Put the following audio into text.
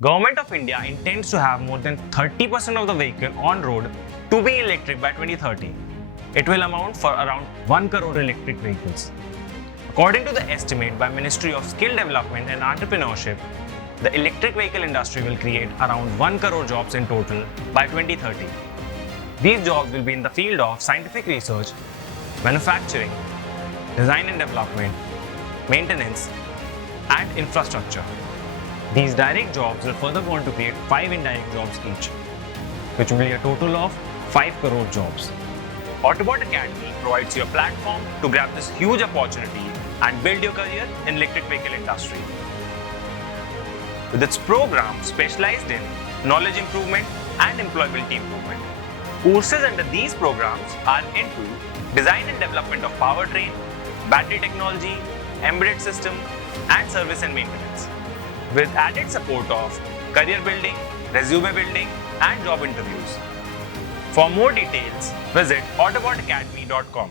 Government of India intends to have more than 30% of the vehicle on road to be electric by 2030. It will amount for around 1 crore electric vehicles. According to the estimate by Ministry of Skill Development and Entrepreneurship, the electric vehicle industry will create around 1 crore jobs in total by 2030. These jobs will be in the field of scientific research, manufacturing, design and development, maintenance, and infrastructure. These direct jobs will further go on to create 5 indirect jobs each, which will be a total of 5 crore jobs. Autobot Academy provides you a platform to grab this huge opportunity and build your career in electric vehicle industry. With its program specialized in knowledge improvement and employability improvement. Courses under these programs are into design and development of powertrain, battery technology, embedded system, and service and maintenance, with added support of career building, resume building, and job interviews. For more details, visit autobotacademy.com.